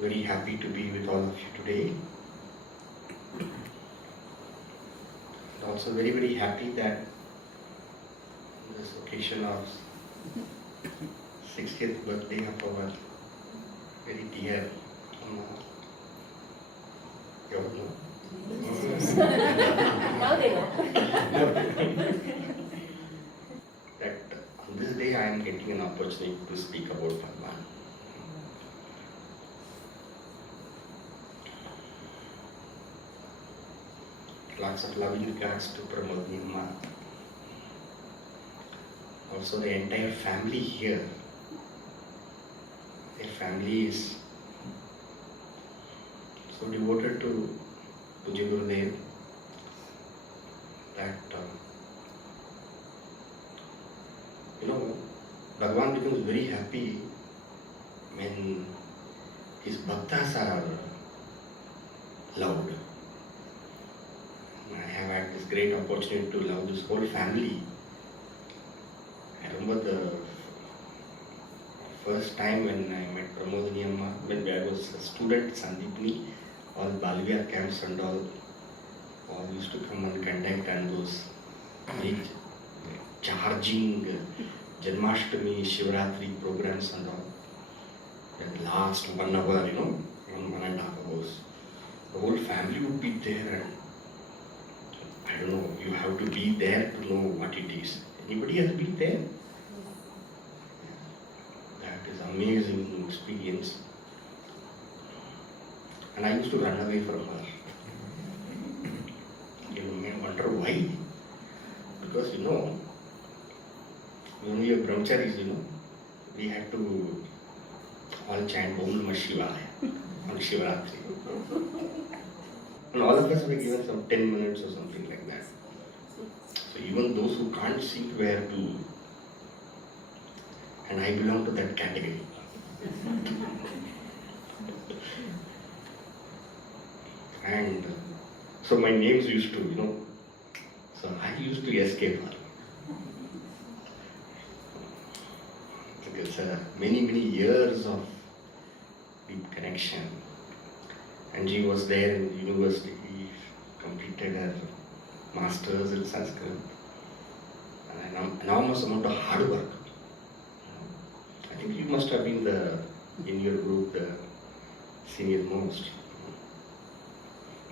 Very happy to be with all of you today. Also very, very happy that on this occasion of 60th birthday of our very dear Now they know. that on this day I am getting an opportunity to speak about Bhagwan. Lots of loving regards to Pramodni Amma. Also the entire family here. Their family is so devoted to Puja Gurudev that Bhagwan becomes very happy when his bhaktas are loved. I have had this great opportunity to love this whole family. I remember the first time when I met Pramodini Amma, when I was a student, Sandipni, all Balvia camps and all used to come and conduct, and those big charging Janmashtami, Shivaratri programs and all. And last 1 hour, 1.5 hours, the whole family would be there, and I don't know, you have to be there to know what it is. Anybody has been there? That is amazing experience. And I used to run away from her. You may wonder why. Because when we were brahmacharis, we had to all chant Om Namah Shivaya on Shivaratri. And all of us were given some 10 minutes or something like that. So even those who can't sing were to, and I belong to that category. And so my names used to, so I used to escape her. It's many years of deep connection. And she was there in the university, completed her masters in Sanskrit. And an enormous amount of hard work. I think you must have been in your group the senior most.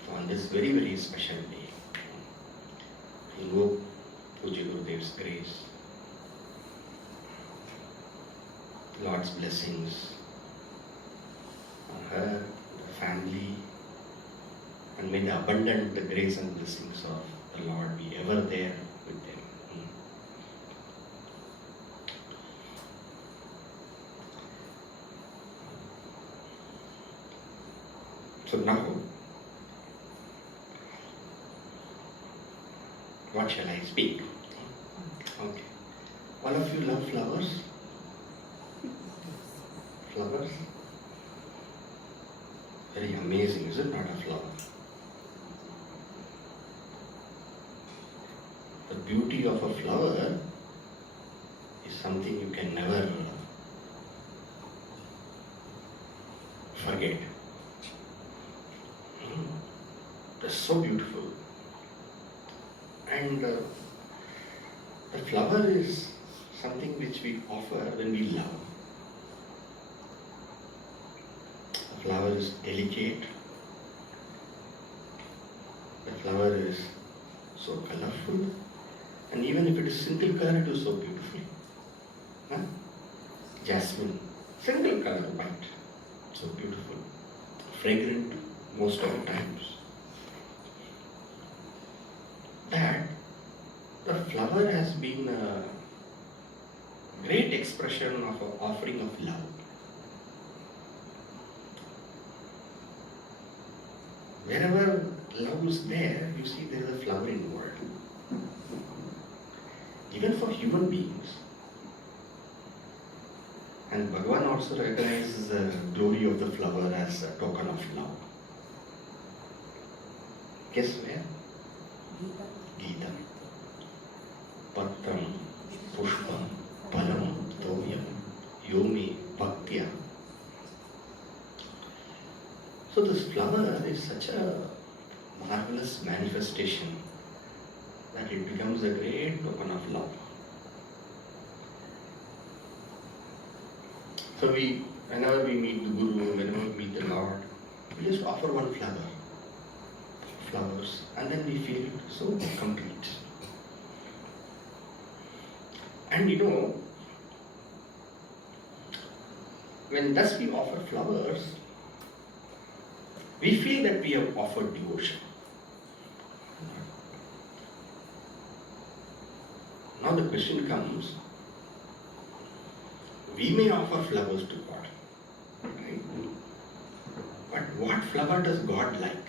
So on this very, very special day, invoke Puja Gurudev's grace, Lord's blessings on her, the family, and may the abundant grace and blessings of the Lord be ever there with them. So now, what shall I speak? Okay. All of you love flowers? Flowers? Very amazing, is it not a flower? The beauty of a flower is something you can never forget. That's so beautiful. And the flower is something which we offer when we love. The flower is delicate. The flower is so colorful. And even if it is single color, it is so beautiful. Huh? Jasmine, single color, white, so beautiful. Fragrant most of the times. That the flower has been a great expression of an offering of love. Wherever love is there, you see there is a flower in the world. Even for human beings. And Bhagavan also recognizes the glory of the flower as a token of love. Guess where? Gita. Patram, Pushpam, Palam, Toyam, Yomi, Bhaktya. So this flower is such a marvelous manifestation that it becomes a great token of love. So whenever we meet the Guru, whenever we meet the Lord, we just offer one flower, flowers, and then we feel so complete. And when thus we offer flowers, we feel that we have offered devotion. Now the question comes, we may offer flowers to God, right? But what flower does God like?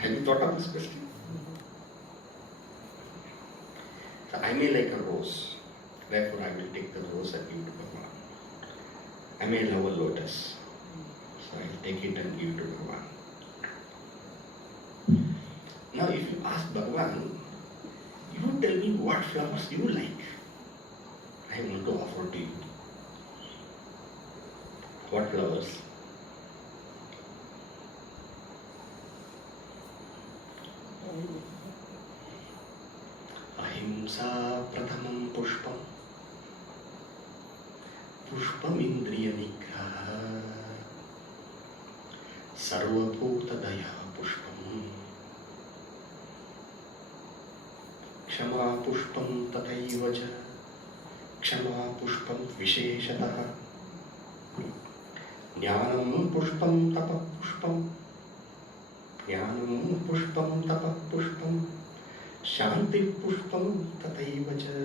Have you thought of this question? So I may like a rose, therefore I will take the rose and give it to Bhagavan. I may love a lotus, so I will take it and give it to Bhagavan. Now if you ask Bhagavan, you tell me what flowers you like. I want to offer to you. What flowers? Ahimsa prathamam pushpam. Pushpam indriya nigraha. Sarvabhuta daya pushpam. Kshama pushpam tataiva ja. Kshama pushpam visheshatah. Jnanam pushpam tapa pushpam. Jnanam pushpam tapa pushpam. Shanti pushpam tataiva ja.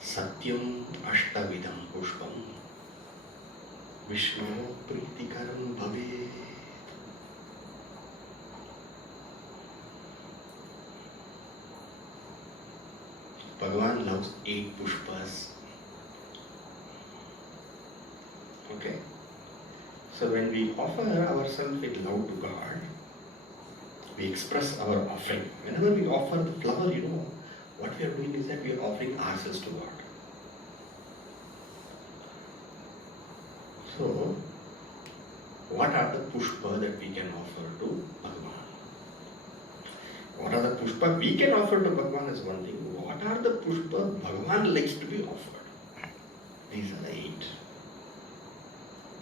Satyam ashtavidam pushpam. Vishnu pritikaram bhavet. Bhagavan loves 8 pushpas. Okay. So when we offer ourselves with love to God, we express our offering. Whenever we offer the flower, what we are doing is that we are offering ourselves to God. So, what are the pushpa that we can offer to Bhagavan? What are the pushpa we can offer to Bhagavan is one thing. What are the pushpa Bhagavan likes to be offered? These are the 8.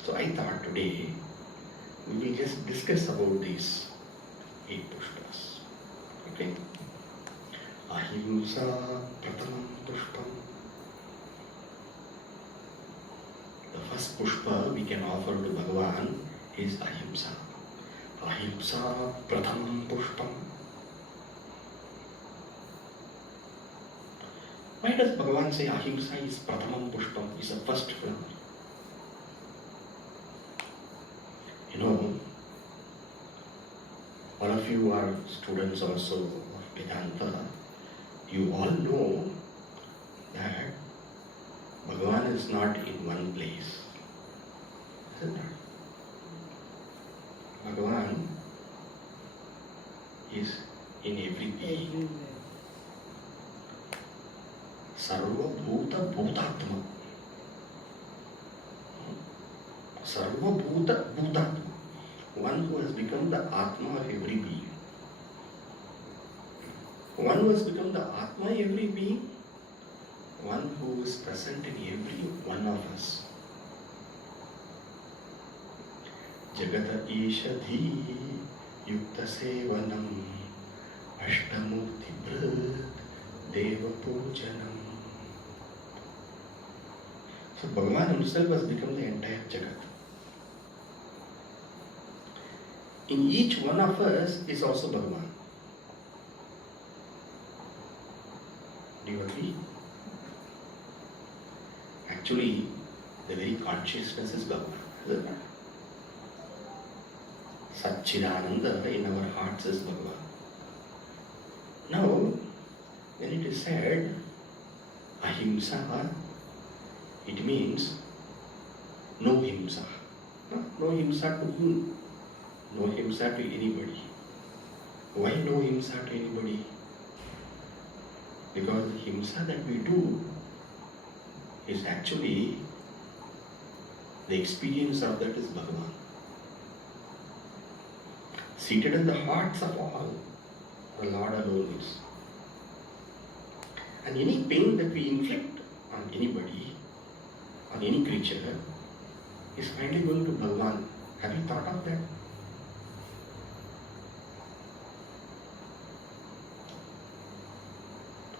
So I thought today we will just discuss about these 8 pushpas. Okay? Ahimsa pratamam pushpam. The first pushpa we can offer to Bhagavan is ahimsa. Ahimsa pratamam pushpam. Why does Bhagavan say ahimsa is pratamam pushpam, is the first flower? You know, all of you are students also of Vedanta. You all know that Bhagavan is not in one place. Is it not? Bhagavan is in every being. Sarva Bhuta Bhutatma. Sarva Bhuta Bhutatma. One who has become the Atma of every being. One who has become the Atma of every being. One who is present in every one of us. Jagata Ishadhi Yukta Sevanam Ashtamurti Brad Deva Pujanam. So Bhagavan himself has become the entire Jagat. In each one of us is also Bhagavan. Do you agree? Actually, the very consciousness is Bhagavan, isn't it? Satchidananda in our hearts is Bhagavan. Now, when it is said ahimsa, it means no himsa. No himsa to whom? No himsa to anybody. Why no himsa to anybody? Because the himsa that we do is actually the experience of that is Bhagavan. Seated in the hearts of all, the Lord alone is. And any pain that we inflict on anybody, on any creature, is finally going to Bhagavan. Have you thought of that?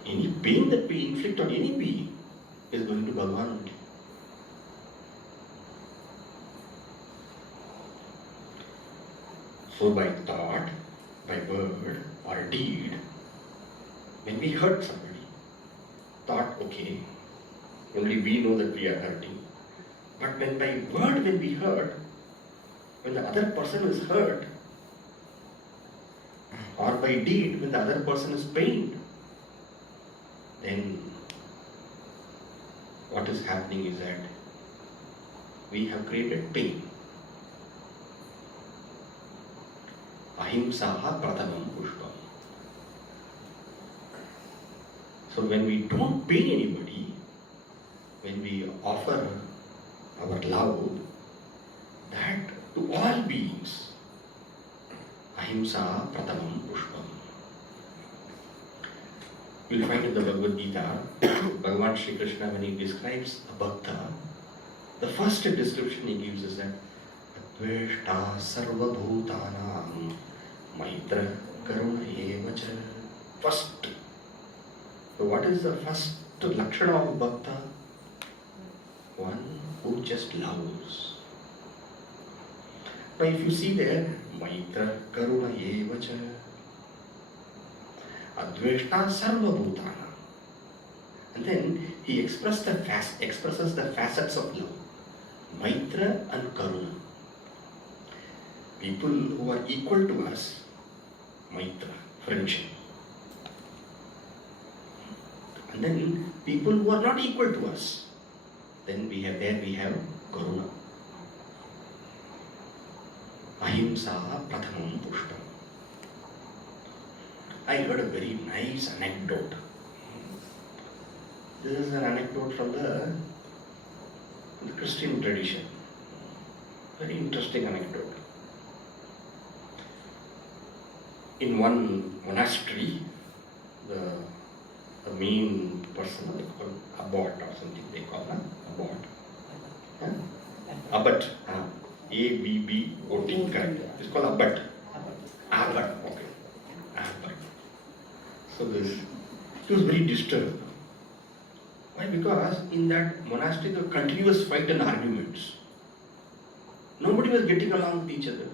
Any pain that we inflict on any being is going to Bhagavan only. So by thought, by word or deed, when we hurt somebody, thought, okay, only we know that we are hurting. But when by word when we hurt, when the other person is hurt, or by deed when the other person is pained, then what is happening is that we have created pain. Ahimsaha pratamam pushpam. So when we don't pain anybody, when we offer our love, that to all beings, ahimsa pratamam pushpam. You'll find in the Bhagavad Gita, Bhagavan Shri Krishna, when he describes a bhakta, the first description he gives is that Adveshta sarva bhutanam maitra karuna evacha. First. So what is the first lakshana of bhakta? One who just loves. Now if you see there, maitra karuna evacha. Adveshta sarva bhutana. And then he expresses the facets of love. Maitra and karuna. People who are equal to us, maitra, friendship. And then people who are not equal to us, then we have karuna. Ahimsa prathamam pushpam. I heard a very nice anecdote. This is an anecdote from the Christian tradition. Very interesting anecdote. In one monastery, the main person, they call abbot or something, they call abbot. Abbot. A-B-B-O-T, correct. It's called abbot. Abbot, okay. Abbot. So he was very disturbed. Why? Because in that monastery there were continuous fight and arguments. Nobody was getting along with each other.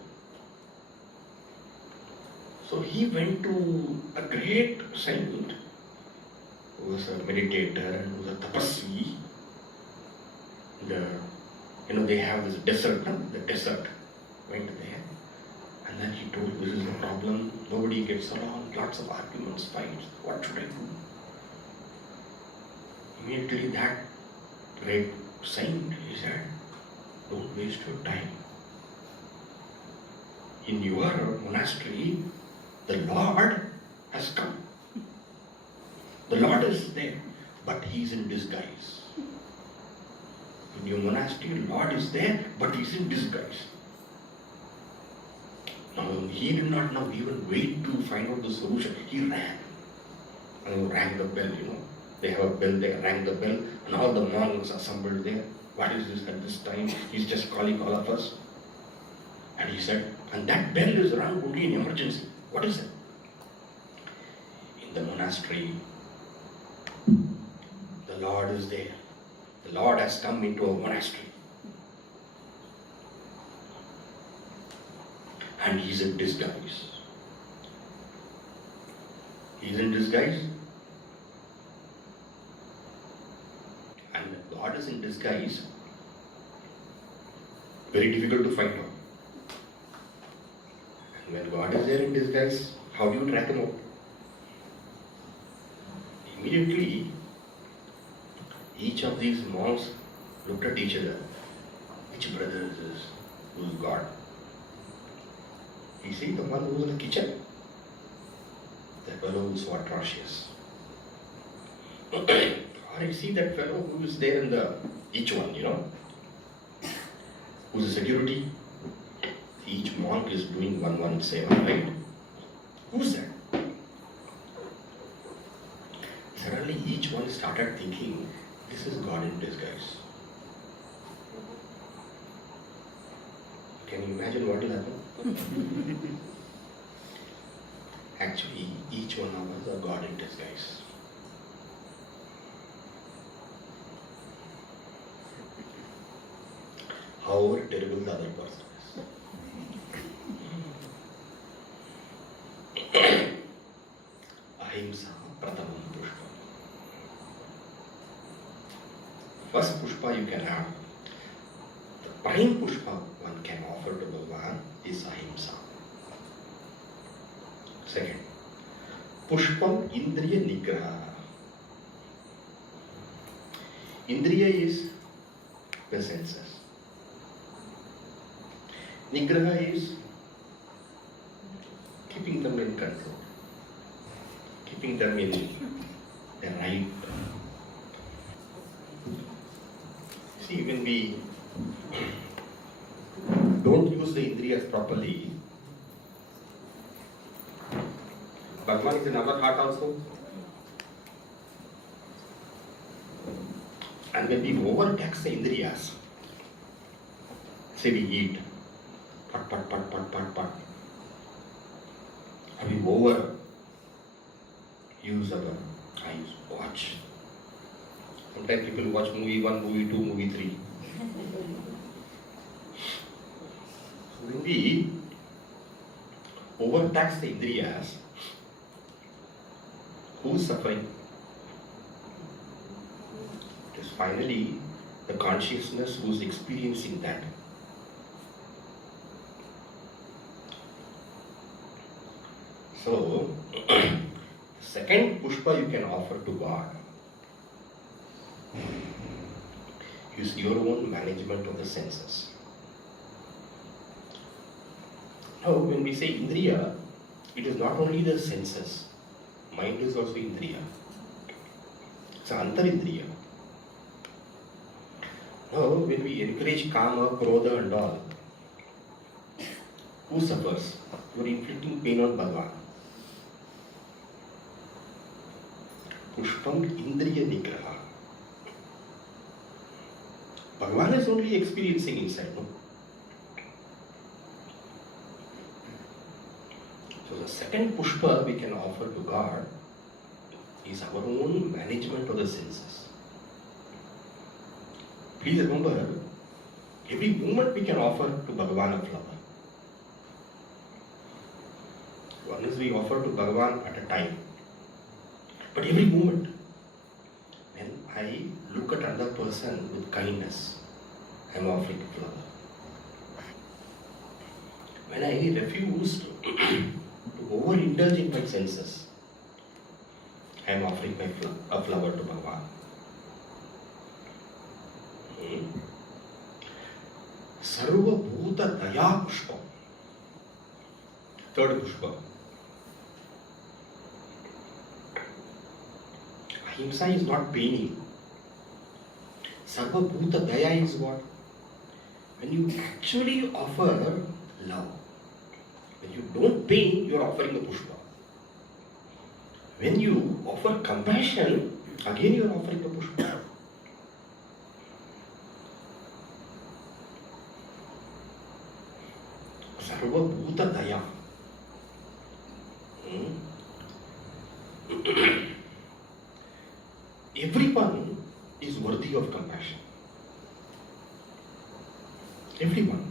So he went to a great saint who was a meditator and who was a tapasvi. They have this desert, no? The desert went there. And then he told, this is the problem, nobody gets along, lots of arguments, fights, what should I do? Immediately that great saint, he said, don't waste your time. In your monastery, the Lord has come. The Lord is there, but He is in disguise. In your monastery, Lord is there, but He is in disguise. Now, he did not now even wait to find out the solution. He ran. And rang the bell, They have a bell, they rang the bell, and all the monks assembled there. What is this at this time? He's just calling all of us. And he said, and that bell is rung only in emergency. What is it? In the monastery, the Lord is there. The Lord has come into a monastery. And He is in disguise. He is in disguise. And when God is in disguise, very difficult to find out. And when God is there in disguise, how do you track Him out? Immediately, each of these monks looked at each other. Which brother is this? Who is God? You see the one who is in the kitchen? That fellow who is so atrocious. Or you see that fellow who is there in each one, who's a security. Each monk is doing one seva, right? Who's that? Suddenly each one started thinking, this is God in disguise. Can you imagine what will happen? Actually, each one of us are God in disguise. However terrible the other person is. Ahimsa pratamam pushpa. First pushpa you can have. The prime pushpa one can offer to Bhagavan is ahimsa. Second, pushpam indriya nigraha. Indriya is the senses. Nigraha is keeping them in control, keeping them in the right. See, when we don't use the indriyas properly, Bhagavan is in our heart also. And when we overtax the indriyas, say we eat, pat. And we over use our eyes, watch. Sometimes people watch movie 1, movie 2, movie 3. So when we overtax the indriyas, who is suffering? It is finally the consciousness who is experiencing that. So, second pushpa you can offer to God is your own management of the senses. Now, when we say indriya, it is not only the senses. Mind is also indriya. It's antarindriya. Now, when we encourage kama, krodha and all, who suffers? You are inflicting pain on Bhagavan. Pushpam indriya nigraha. Bhagavan is only experiencing inside, no? So the second pushpa we can offer to God is our own management of the senses. Please remember, every moment we can offer to Bhagavan a flower. One is we offer to Bhagavan at a time. But every moment, I look at another person with kindness, I am offering a flower. When I refuse to overindulge in my senses, I am offering a flower to Bhagavan. Sarva Bhuta Daya Pushpa. Third Pushpa. Ahimsa is not paining. Sarva Bhuta Daya is what? When you actually offer love. When you don't pain, you are offering a pushpa. When you offer compassion, again you are offering a pushpa. Sarva Bhuta Daya. Everyone is worthy of compassion. Everyone.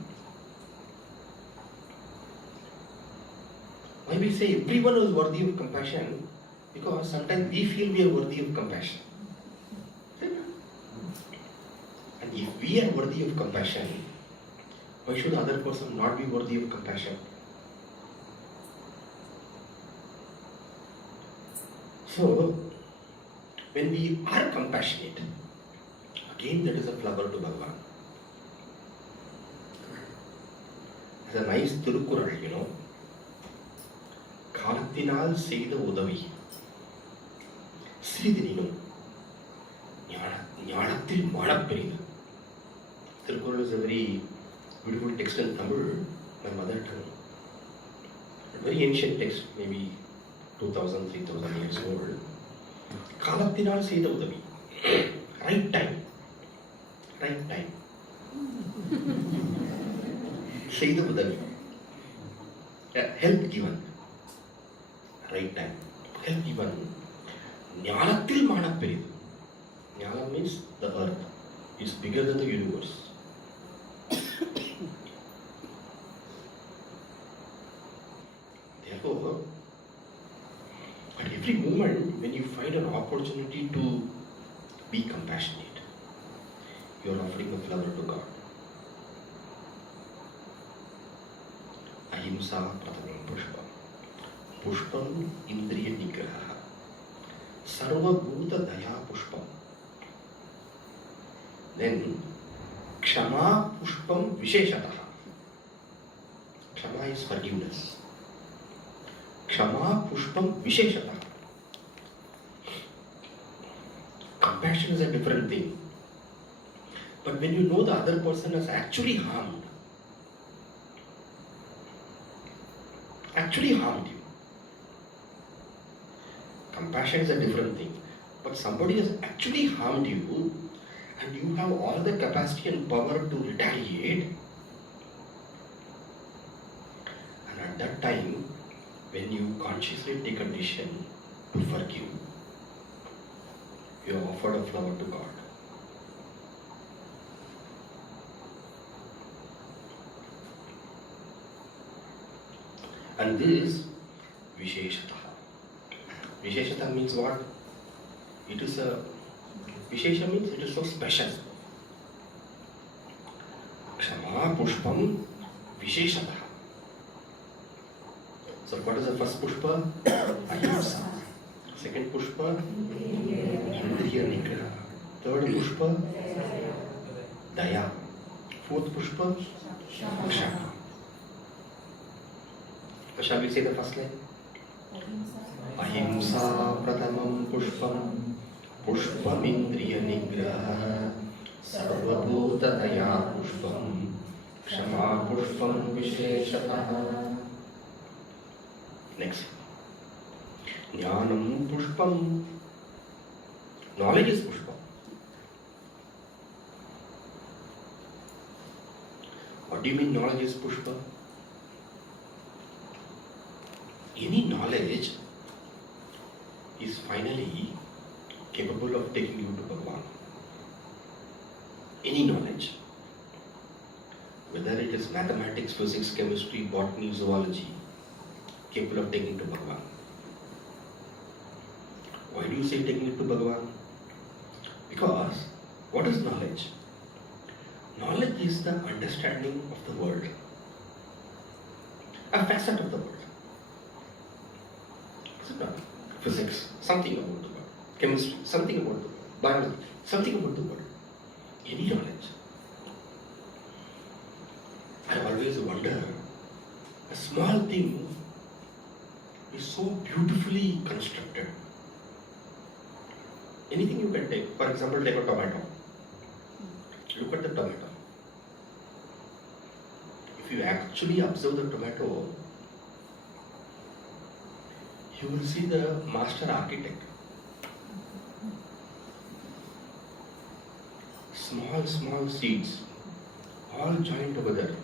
Why we say everyone is worthy of compassion? Because sometimes we feel we are worthy of compassion. And if we are worthy of compassion, why should the other person not be worthy of compassion? So, when we are compassionate, again that is a flower to Bhagavan. There's a nice Tirukural, you know. Kalathinal Seida Udavi. Sridinino. Nyadathil Madapperina. Tirukural is a very beautiful text in Tamil, my mother tongue. A very ancient text, maybe 2000, 3000 years old. Kalathinal Seida Udavi. Right time. Right time. Seida Udavi. Help given. Right time. Help given. Nyalathil Madapperina. Nyala means the earth. It's bigger than the universe. Therefore, at every moment when you find an opportunity to be compassionate, you are offering a flower to God. Ahimsa Pratamam Pushpa. Pushpam Indriya Nigraha. Sarva Bhuta Daya Pushpam. Then Kshama Pushpam Visheshataha. Kshama is forgiveness. Kshama Pushpam Visheshataha. Compassion is a different thing. But when you know the other person has actually harmed you, compassion is a different thing. But somebody has actually harmed you and you have all the capacity and power to retaliate, and at that time, when you consciously take a decision to forgive, you have offered a flower to God. And this Visheshataha. Visheshataha means what? Vishesha means it is so special. Kshama Pushpam Visheshataha. So what is the first Pushpa? Ahimsa. Second Pushpa? Indriya Nigraha. Third Pushpa? Daya. Fourth Pushpa? Kshama. Shall we say the first line? Ahimsa Pratamam Pushpam Pushpam Indriya Nigraha Sarva Bhuta Daya Pushpam Kshama Pushpam Visheshataha. Next. Jnanam Pushpam. Knowledge is Pushpam. What do you mean knowledge is Pushpam? Any knowledge is finally capable of taking you to Bhagavan. Any knowledge, whether it is mathematics, physics, chemistry, botany, zoology, capable of taking to Bhagavan. Why do you say taking it to Bhagavan? Because what is knowledge? Knowledge is the understanding of the world, a facet of the world. Is it not? Physics, something about the world. Chemistry, something about the world. Biology, something about the world. Any knowledge. I always wonder, a small thing is so beautifully constructed. Anything you can take. For example, take a tomato. Look at the tomato. If you actually observe the tomato, you will see the master architect. Small seeds, all joined together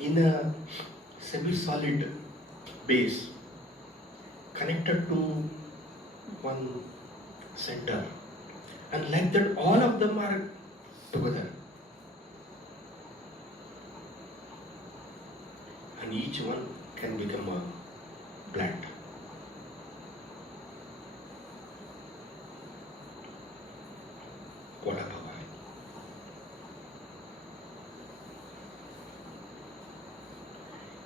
in a semi-solid base, connected to one center, and like that all of them are together, and each one can become a plant. What a power.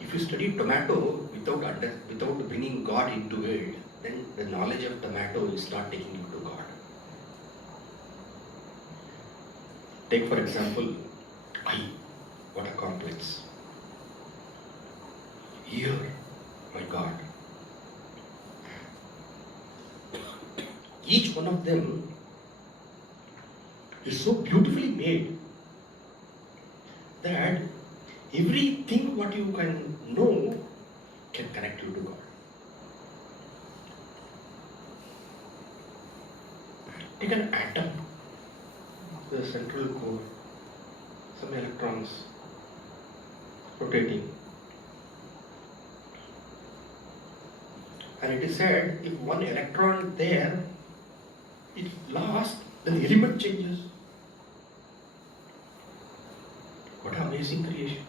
If you study tomato without bringing God into it, then the knowledge of tomato is not taking you to God. Take for example, eye. What a complex. Ear, my God. Each one of them is so beautifully made that everything what you can know can connect you to God. Take an atom, the central core, some electrons rotating. And it is said if one electron there is lost, then the element changes. What an amazing creation.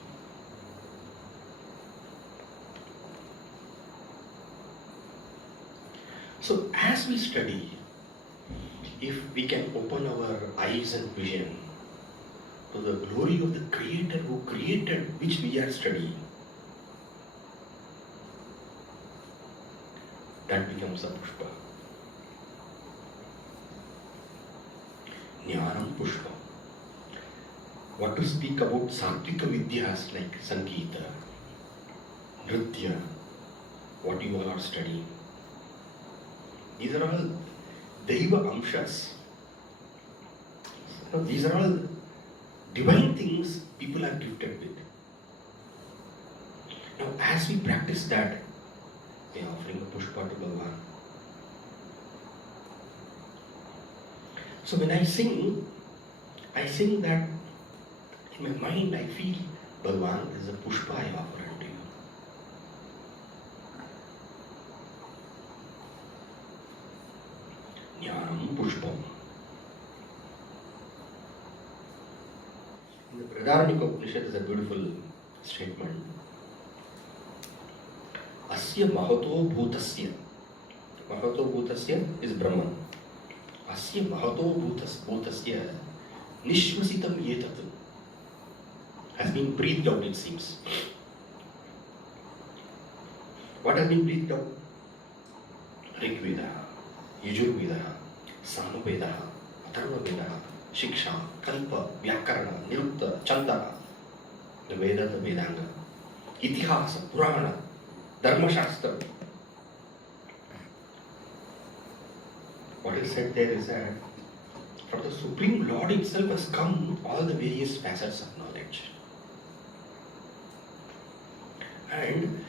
So as we study, if we can open our eyes and vision to the glory of the Creator who created which we are studying, that becomes a pushpa. Jnanam pushpa. What to speak about Satvika Vidyas like Sangeeta, Nritya, what you all are studying. These are all Daiva Amshas. These are all divine things people are gifted with. Now, as we practice that, we are offering a pushpa to Bhagavan. So when I sing that in my mind I feel Bhagavan is a pushpa I offer unto you. Jnanam pushpam. In the Brihadaranyaka Upanishad is a beautiful statement. Asya mahato bhutasya. Mahato bhutasya is Brahman. Asya mahato bhutasya nishvasitam yetat. Has been breathed out, it seems. What has been breathed out? Rigveda, Yajurveda, Samaveda, Atharvaveda, Shiksha, Kalpa, Vyakarana, Nirutta, Chanda, the Veda, the Vedanga, Itihasa, Purana, Dharma Shastra. What is said there is that from the Supreme Lord Himself has come all the various facets of knowledge. And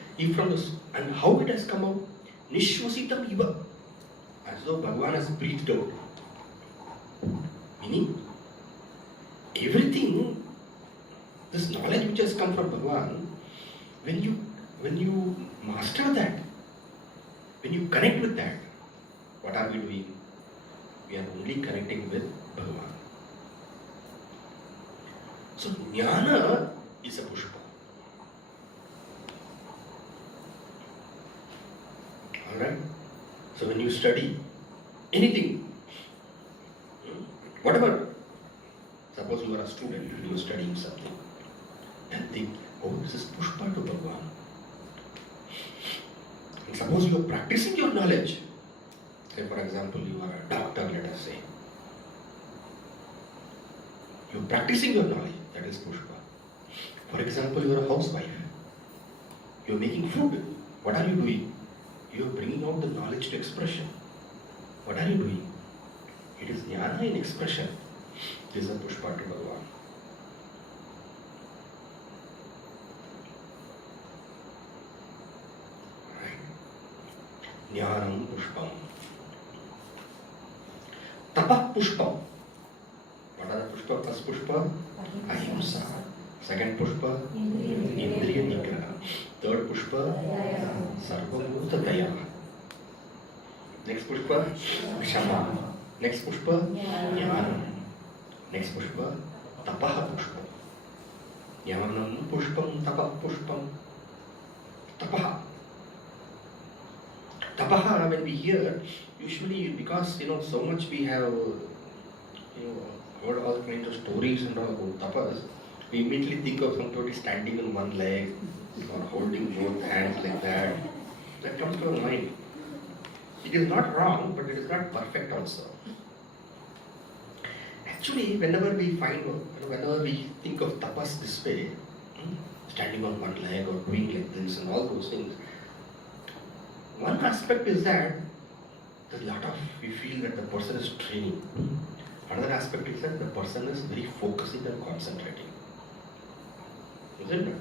how it has come out? Nishvasitam iva. As though Bhagavan has breathed out. Meaning, everything, this knowledge which has come from Bhagavan, when you master that, when you connect with that, what are we doing? We are only connecting with Bhagavan. So, Jnana is a pushpa. Alright? So when you study anything, Whatever, suppose you are a student and you are studying something, and think, oh, this is pushpa to Bhagavan. And suppose you are practicing your knowledge. Say, for example, you are a doctor, let us say. You are practicing your knowledge, that is pushpa. For example, you are a housewife. You are making food. What are you doing? You are bringing out the knowledge to expression. What are you doing? It is jnana in expression. This is a pushpa to Bhagavan. Right? Jnanam pushpam. Tapah pushpam. What are the pushpa? First pushpa? Ahimsa. Second pushpa? Indriya nigraha. Third pushpa? Sarvabhuta daya. Next pushpa? Kshama. Next pushpa? Jnana. Next pushpa? Tapaha pushpa. Jnanam pushpam, tapah pushpam. Tapaha. Tapaha, when we hear, usually because so much we have heard all kinds of stories and all about tapas, we immediately think of somebody standing on one leg or holding both hands like that. That comes to our mind. It is not wrong, but it is not perfect also. Actually, whenever we think of tapas this way, standing on one leg or doing like this and all those things, one aspect is that we feel that the person is training. Another aspect is that the person is very focusing and concentrating. Isn't it?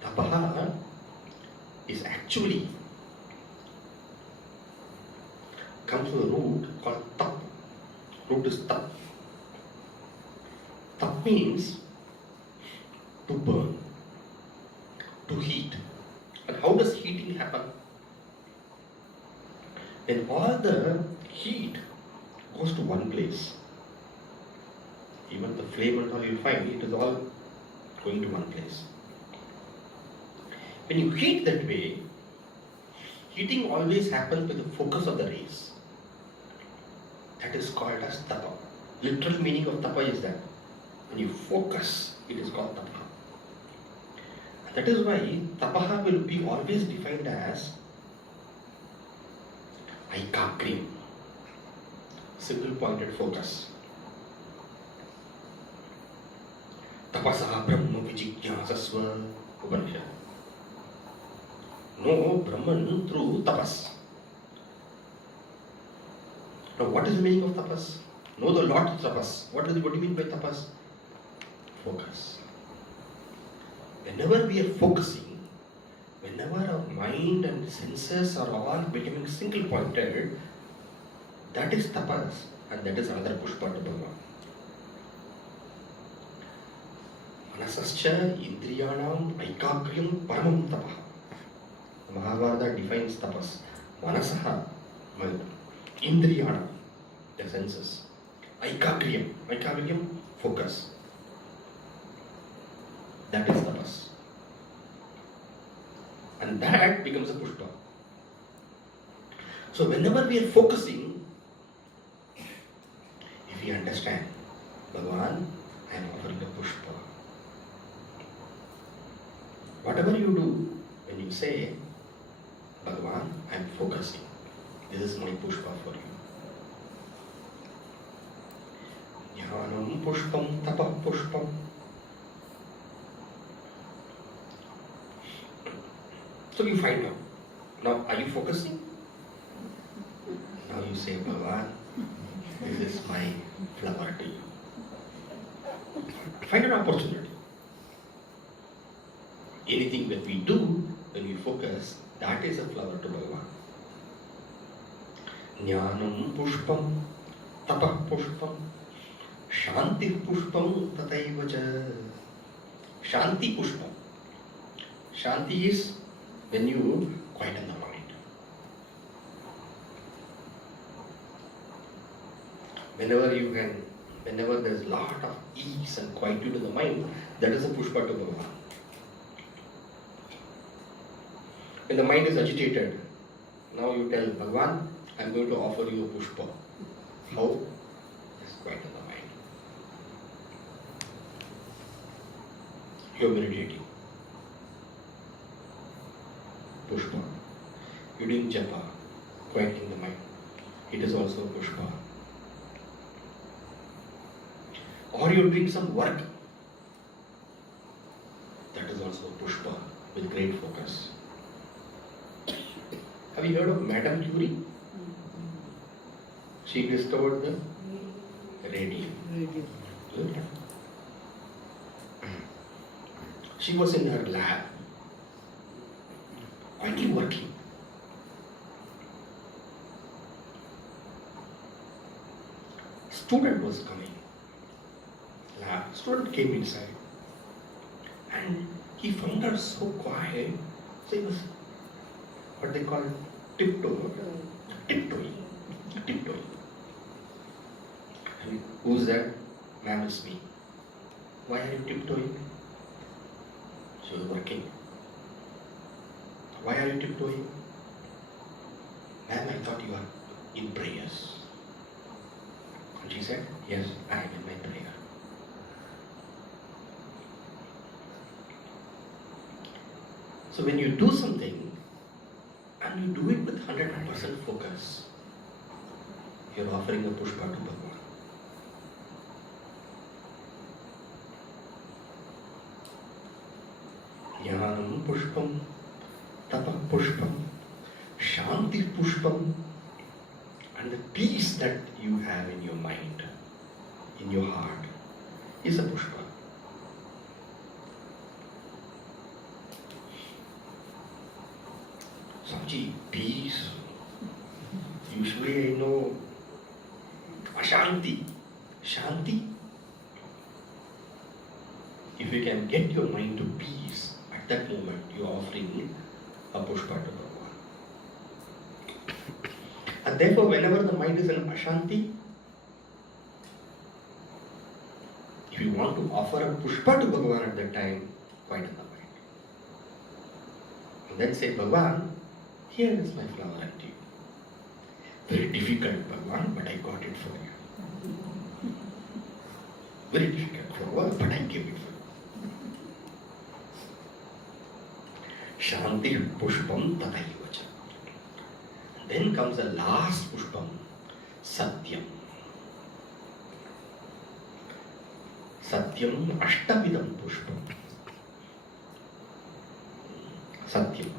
Tapaha is actually comes from a root called tap. Root is tap. Tap means to burn, to heat. And how does heating happen? When all the heat goes to one place, even the flame and all you find, it is all going to one place. When you heat that way, heating always happens with the focus of the rays. That is called as tapa. Literal meaning of tapa is that when you focus, it is called tapa. And that is why tapaha will be always defined as aikakriya, single pointed focus. Tapasaha brahma vijijñāsasva Upanishad. Know Brahman through tapas. Now, what is the meaning of tapas? Know the Lord tapas. What do you mean by tapas? Focus. Whenever we are focusing, whenever our mind and senses are all becoming single pointed, that is tapas, and that is another pushpa to Bhagavan. Manasascha indriyanam aikakriyam paramam tapaha. Mahabharata defines tapas. Manasaha, indriyana, the senses. Aikakriyam, focus. That is tapas. And that becomes a pushpa. So whenever we are focusing, if we understand, Bhagavan, I am offering a pushpa. Whatever you do, when you say, Bhagavan, I am focusing. This is my pushpa for you. Jnanam pushpam, tapah pushpam. So you find out. Now, are you focusing? Now you say, Bhagavan, this is my flower to you. Find an opportunity. Anything that we do, when we focus, that is a flower to Bhagavan. Jnanam pushpam, tapah pushpam, shanti pushpam, tataiva cha. Shanti pushpam. Shanti is when you quieten the mind. Whenever there is a lot of ease and quietude in the mind, that is a pushpa to Bhagavan. When the mind is agitated, Now you tell Bhagwan, I am going to offer you a pushpa. How? It's quite in the mind. You are meditating. Pushpa. You are doing japa. Quite in the mind. It is also a pushpa. Or you are doing some work. That is also a pushpa with great focus. Have you heard of Madame Curie? She discovered the radium. Good. She was in her lab, quietly working. Student was coming. Student came inside. And he found her so quiet. So he was, what they call tiptoeing. And who's that? Ma'am, it's me. Why are you tiptoeing? She was working. Why are you tiptoeing? Ma'am, I thought you are in prayers. And she said, yes, I am in my prayer. So when you do something and you do it with 100% focus, you're offering a pushpa to Bhagwan. Jnanam pushpam, tapa pushpam, shanti pushpam, and the peace that you have in your mind, in your heart, is a pushpa. Samji, peace. Usually I know Ashanti. Shanti. If you can get your mind to peace, at that moment you are offering a pushpa to Bhagwan. And therefore, whenever the mind is in Ashanti, if you want to offer a pushpa to Bhagwan at that time, quiet in the mind. And then say, Bhagwan, here is my flower unto you. Very difficult, Bhagwan, but I got it for you. Very difficult flower, but I gave it for you. Shanti pushpam tataivacha. Then comes the last pushpam, satyam. Satyam ashtavidam pushpam. Satyam.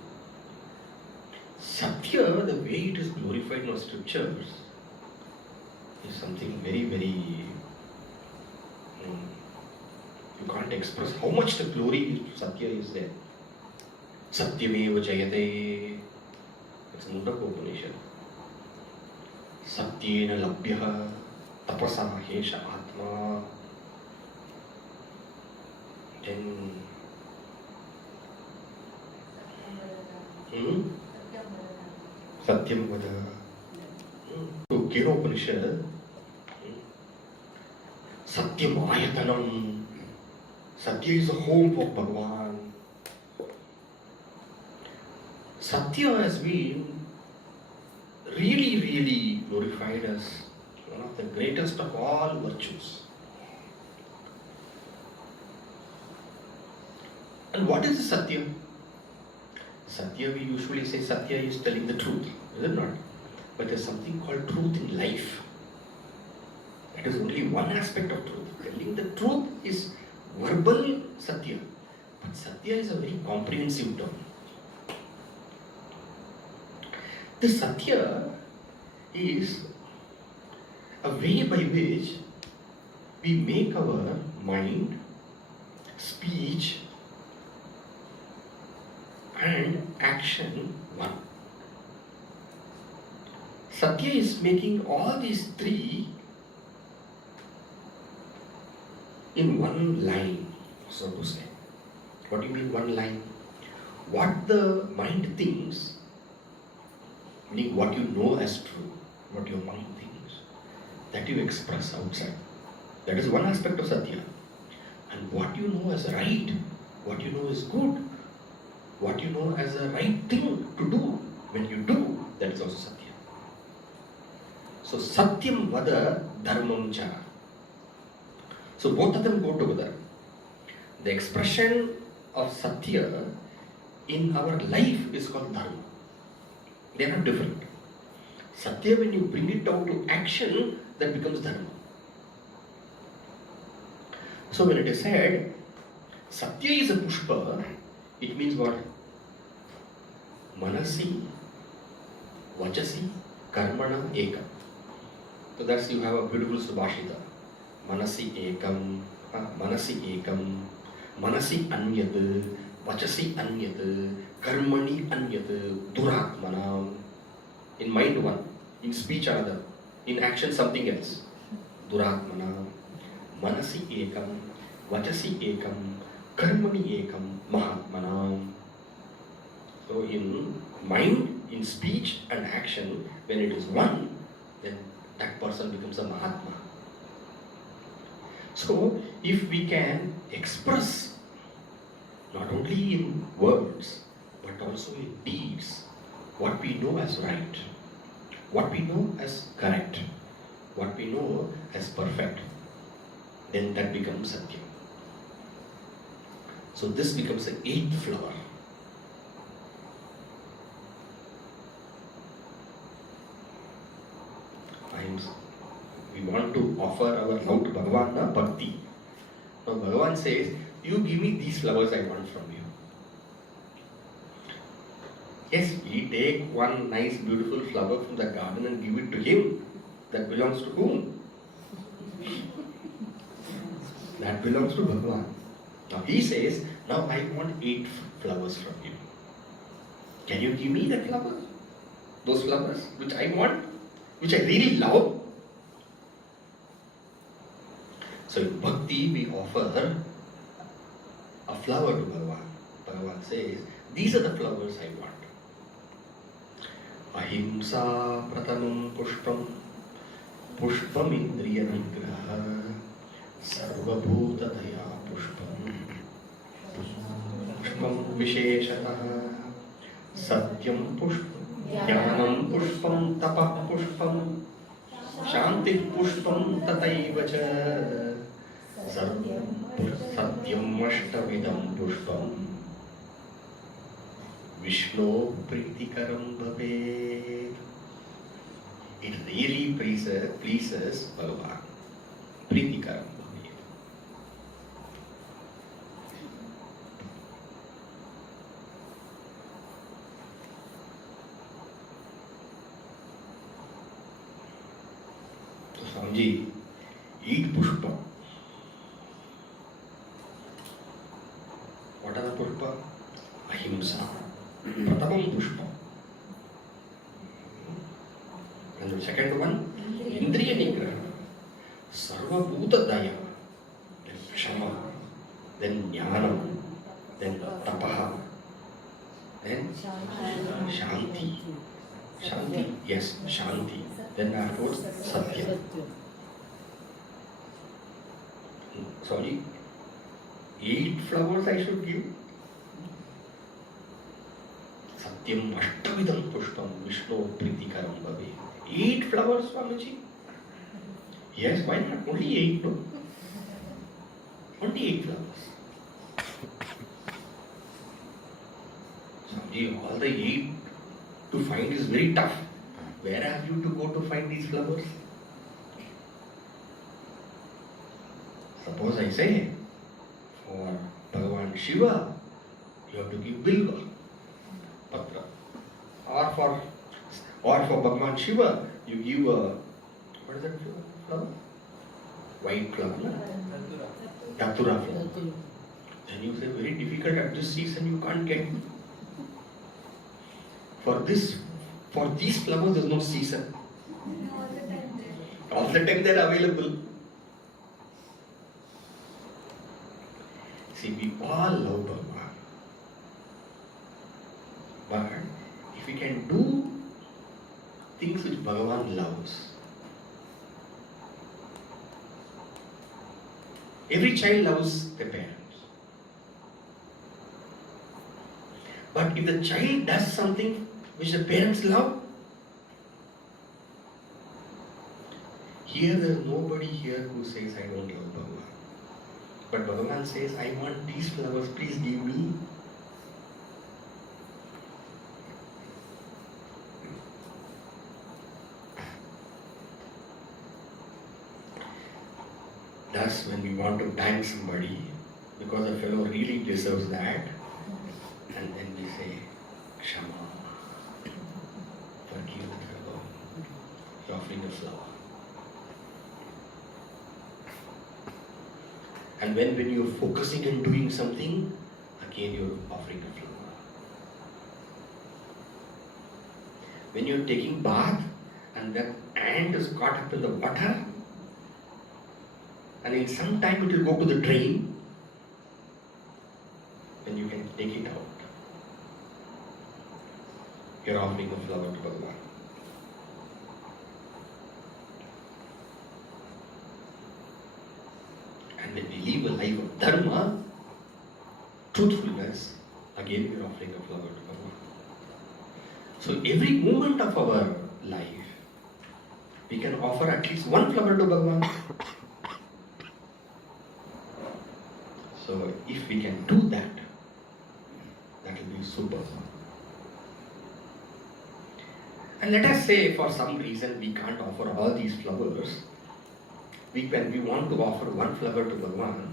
Satya, the way it is glorified in our scriptures, is something very, very, you can't express how much the glory of Satya is there. Satyameva jayate. It's Mundaka Upanishad. Satyena labhyaha tapasa hesha atma. Then Satyam vada. So Kena Upanishad. Satyam ayatanam. Satya is the home for Bhagavan. Satya has been really, really glorified as one of the greatest of all virtues. And what is the Satya? Satya, we usually say Satya is telling the truth, is it not? But there's something called truth in life. That is only one aspect of truth. Telling the truth is verbal Satya. But Satya is a very comprehensive term. The Satya is a way by which we make our mind, speech, and action one. Satya is making all these three in one line, so to say. What do you mean one line? What the mind thinks, meaning what you know as true, what your mind thinks, that you express outside. That is one aspect of Satya. And what you know as right, what you know is good, what you know as a right thing to do, when you do, that is also Satya. So Satyam Vada Dharmam Cha. So both of them go together. The expression of Satya in our life is called Dharma. They are not different. Satya, when you bring it down to action, that becomes Dharma. So when it is said, Satya is a pushpa, it means what? Manasi, Vachasi, Karmana, Ekam. So that's, you have a beautiful Subhashita. Manasi Ekam, Manasi Anyat, Vachasi Anyat, Karmani Anyat, Duratmanam. In mind one, in speech another, in action something else. Duratmanam, Manasi Ekam, Vachasi Ekam, Karmani Ekam, Mahatmanam. So in mind, in speech and action, when it is one, then that person becomes a Mahatma. So if we can express not only in words but also in deeds what we know as right, what we know as correct, what we know as perfect, then that becomes Satya. So this becomes the eighth flower. We want to offer our love to Bhagavan, na bhakti. Now Bhagavan says, you give me these flowers I want from you. Yes, we take one nice beautiful flower from the garden and give it to him. That belongs to whom? That belongs to Bhagavan. Now he says, now I want 8 flowers from you. Can you give me that flower? Those flowers which I want, which I really love. So in bhakti we offer a flower to Bhagavan. Bhagavan says, these are the flowers I want. Ahimsa pratamam pushpam, pushpam indriya nigraha, sarvabhutataya pushpam, pushpam visheshataha, satyam pushpam, jnanam pushpam, tapah pushpam, shanti pushpam tataiva cha, satyam ashtavidam pushpam, Vishnu pritikaram bhavet. It really pleases Bhagavan. Pritikaram bhavet. So Swamiji, eat pushpa. What are the pushpa? Ahimsa. Pratamam pushpa. And the second one, Indriya Nigraha. Sarva Bhuta Daya. Then Kshama. Then Jnanam. Then Tapaha. Then Shanti. Shanti. Yes, Shanti. Then afterwards, Satya. Sorry. 8 flowers I should give. Satyam ashtavidam pushpam Vishnu pritikaram bhavet. 8 flowers, Swamiji? Yes, why not? Only 8, no? Only 8 flowers. Swamiji, all the 8 to find is very tough. Where have you to go to find these flowers? Suppose I say, for Bhagavan Shiva, you have to give Bilva Patra. Or for Bhagavan Shiva, you give what is that flower? White flower, no? Datura flower. Then you say, very difficult at this season, you can't get. For these flowers, there is no season. All the time they are available. See, we all love Bhagavan. But if we can do things which Bhagavan loves, every child loves their parents. But if the child does something which the parents love, Here there is nobody here who says I don't love Bhagavan. But Bhagavan says, I want these flowers, please give me. Thus, when we want to thank somebody, because a fellow really deserves that, and then we say, Kshama, forgive the fellow, you're offering a flower. And when you're focusing on doing something, again you're offering a flower. When you're taking bath, and that ant is caught up in the water, and in some time it will go to the drain, then you can take it out. You're offering a flower to Bhagavan. And when we live a life of dharma, truthfulness, again we are offering a flower to Bhagavan. So every moment of our life, we can offer at least one flower to Bhagavan. So if we can do that, that will be super. And let us say for some reason we can't offer all these flowers. When we want to offer one flower to Bhagavan,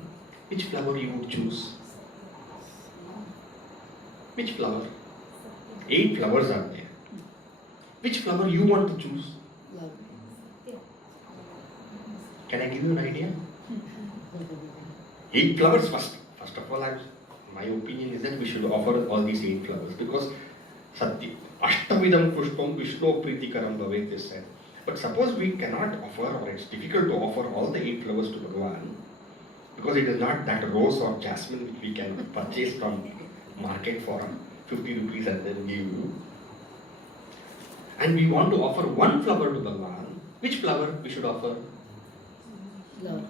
which flower you would choose? Which flower? 8 flowers are there. Which flower you want to choose? Love. Can I give you an idea? 8 flowers first. First of all, my opinion is that we should offer all these 8 flowers because Satya Ashtamidam Pushpam Vishnu Pritikaram Bhavet is said. But suppose we cannot offer, or it's difficult to offer all the 8 flowers to Bhagavan because it is not that rose or jasmine which we can purchase from market for 50 rupees and then give you. And we want to offer one flower to Bhagavan. Which flower we should offer? Love.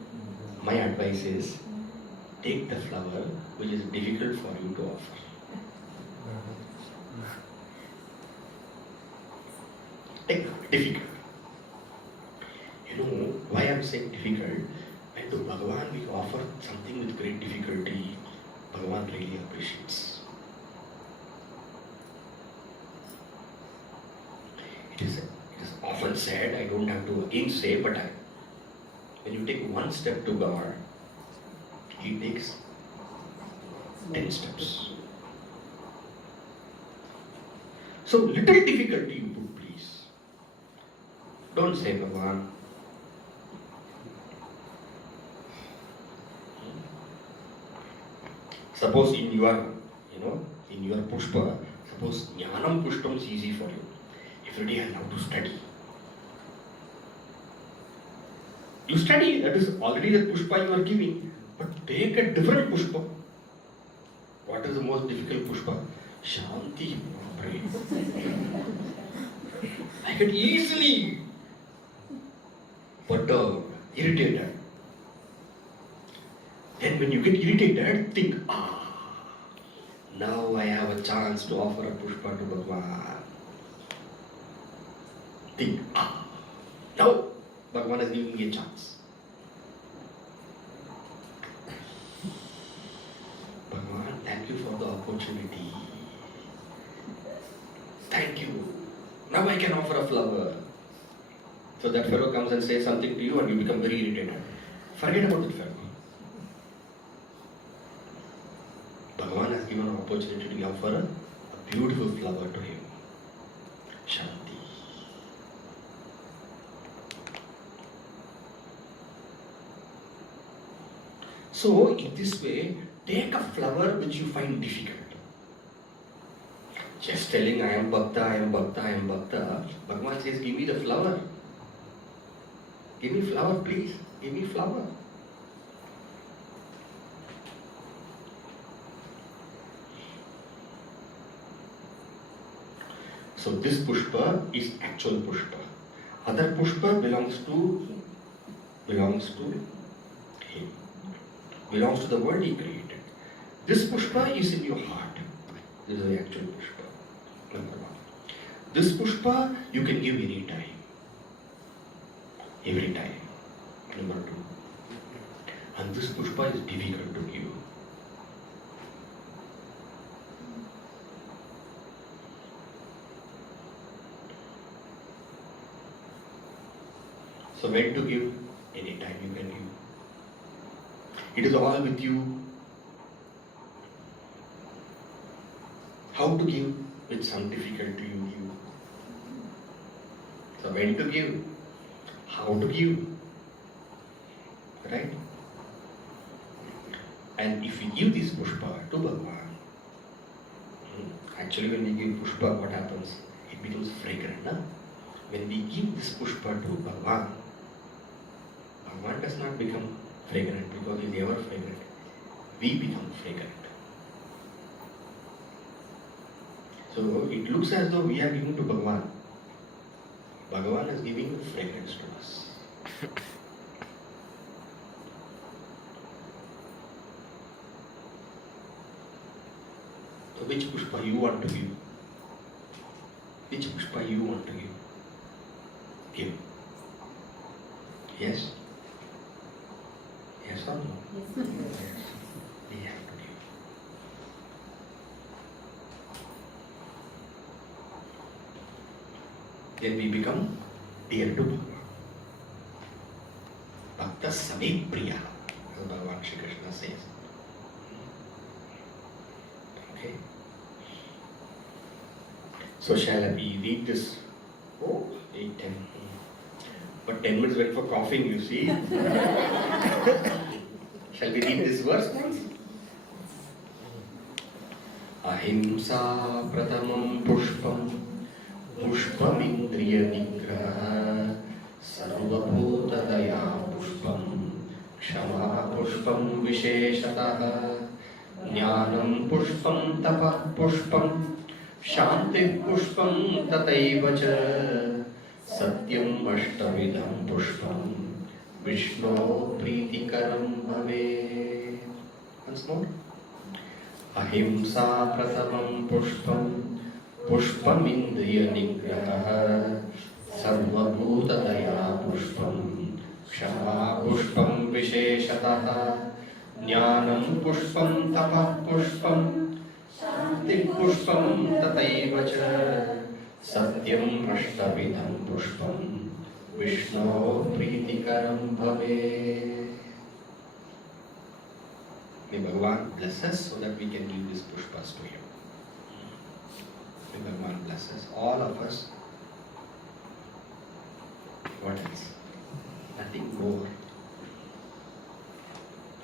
My advice is, take the flower which is difficult for you to offer. Take difficult. You know why I am saying difficult? When to Bhagavan we offer something with great difficulty, Bhagavan really appreciates. It is often said, I don't have to again say, but when you take one step to God, He takes 10 steps. So little difficulty you put, please. Don't say Bhagavan. Suppose in your pushpa, suppose Jnanam Pushpam is easy for you. Every day I love to study. You study, that is already the pushpa you are giving, but take a different pushpa. What is the most difficult pushpa? Shanti, pray. I get easily perturbed, irritated. Then when you get irritated, think, now I have a chance to offer a pushpa to Bhagavan. Think, now Bhagavan has given me a chance. Bhagavan, thank you for the opportunity. Thank you. Now I can offer a flower. So that fellow comes and says something to you and you become very irritated. Forget about that fellow. Bhagavan has given an opportunity to offer a beautiful flower to him. Shanti. So, in this way, take a flower which you find difficult. Just telling, I am Bhakta, I am Bhakta, I am Bhakta. Bhagavan says, give me the flower. Give me flower, please. Give me flower. So this pushpa is actual pushpa. Other pushpa belongs to him. Belongs to the world he created. This pushpa is in your heart. This is the actual pushpa. Number 1. This pushpa you can give any time. every time. Number two. And this pushpa is difficult to give. So when to give? Anytime you can give. It is all with you. How to give? It's some difficult to you give. So when to give? How to give? Right? And if we give this pushpa to Bhagavan, actually when we give pushpa, what happens? It becomes fragrant. No? When we give this pushpa to Bhagavan, Bhagavan does not become fragrant because he is ever fragrant. We become fragrant. So it looks as though we are giving to Bhagavan. Bhagavan is giving fragrance to us. So which pushpa you want to give? Which pushpa you want to give? Give. Yes? Yes or no? Yes. Yes. We have to give. Then we become dear to Bhagavan. Bhakta Same Priya, as Bhagavan Shri Krishna says. Okay. So shall we read this? Oh, 8, 10. But 10 minutes went for coughing, you see. Shall we read this verse once? Ahimsa pratamam pushpam pushpamindriya nigraha sarvabhuta daya pushpam kshama pushpam visheshatah jnanam pushpam tapah pushpam shanti pushpam tataiva cha satyam ashtavidam pushpam Vishnu Preetikaram Bhave. Once more. Ahimsa pratamam pushpam pushpam indriya nigraha sarvabhuta daya pushpam kshama pushpam visheshatah jnanam pushpam tapah pushpam shanti pushpam tataiva cha satyam ashtavidam pushpam Vishnu Preetikaram Bhave. May Bhagavan bless us so that we can give these pushpas to Him. May Bhagavan bless us, all of us. What else? Nothing more.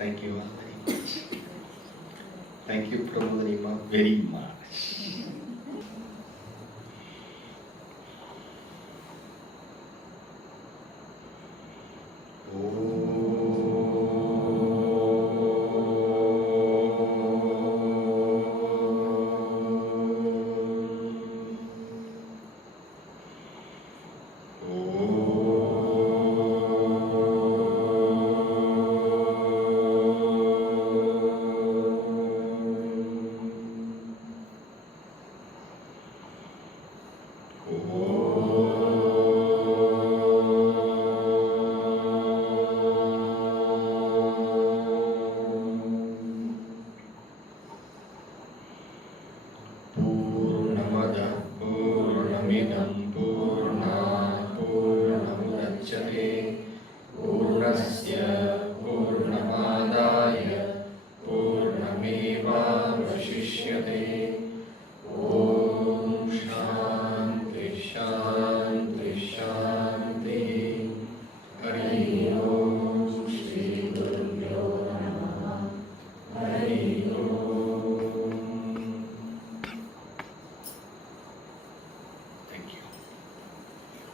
Thank you all very much. Thank you, Pramodanima, very much. Purnamada Purnamidam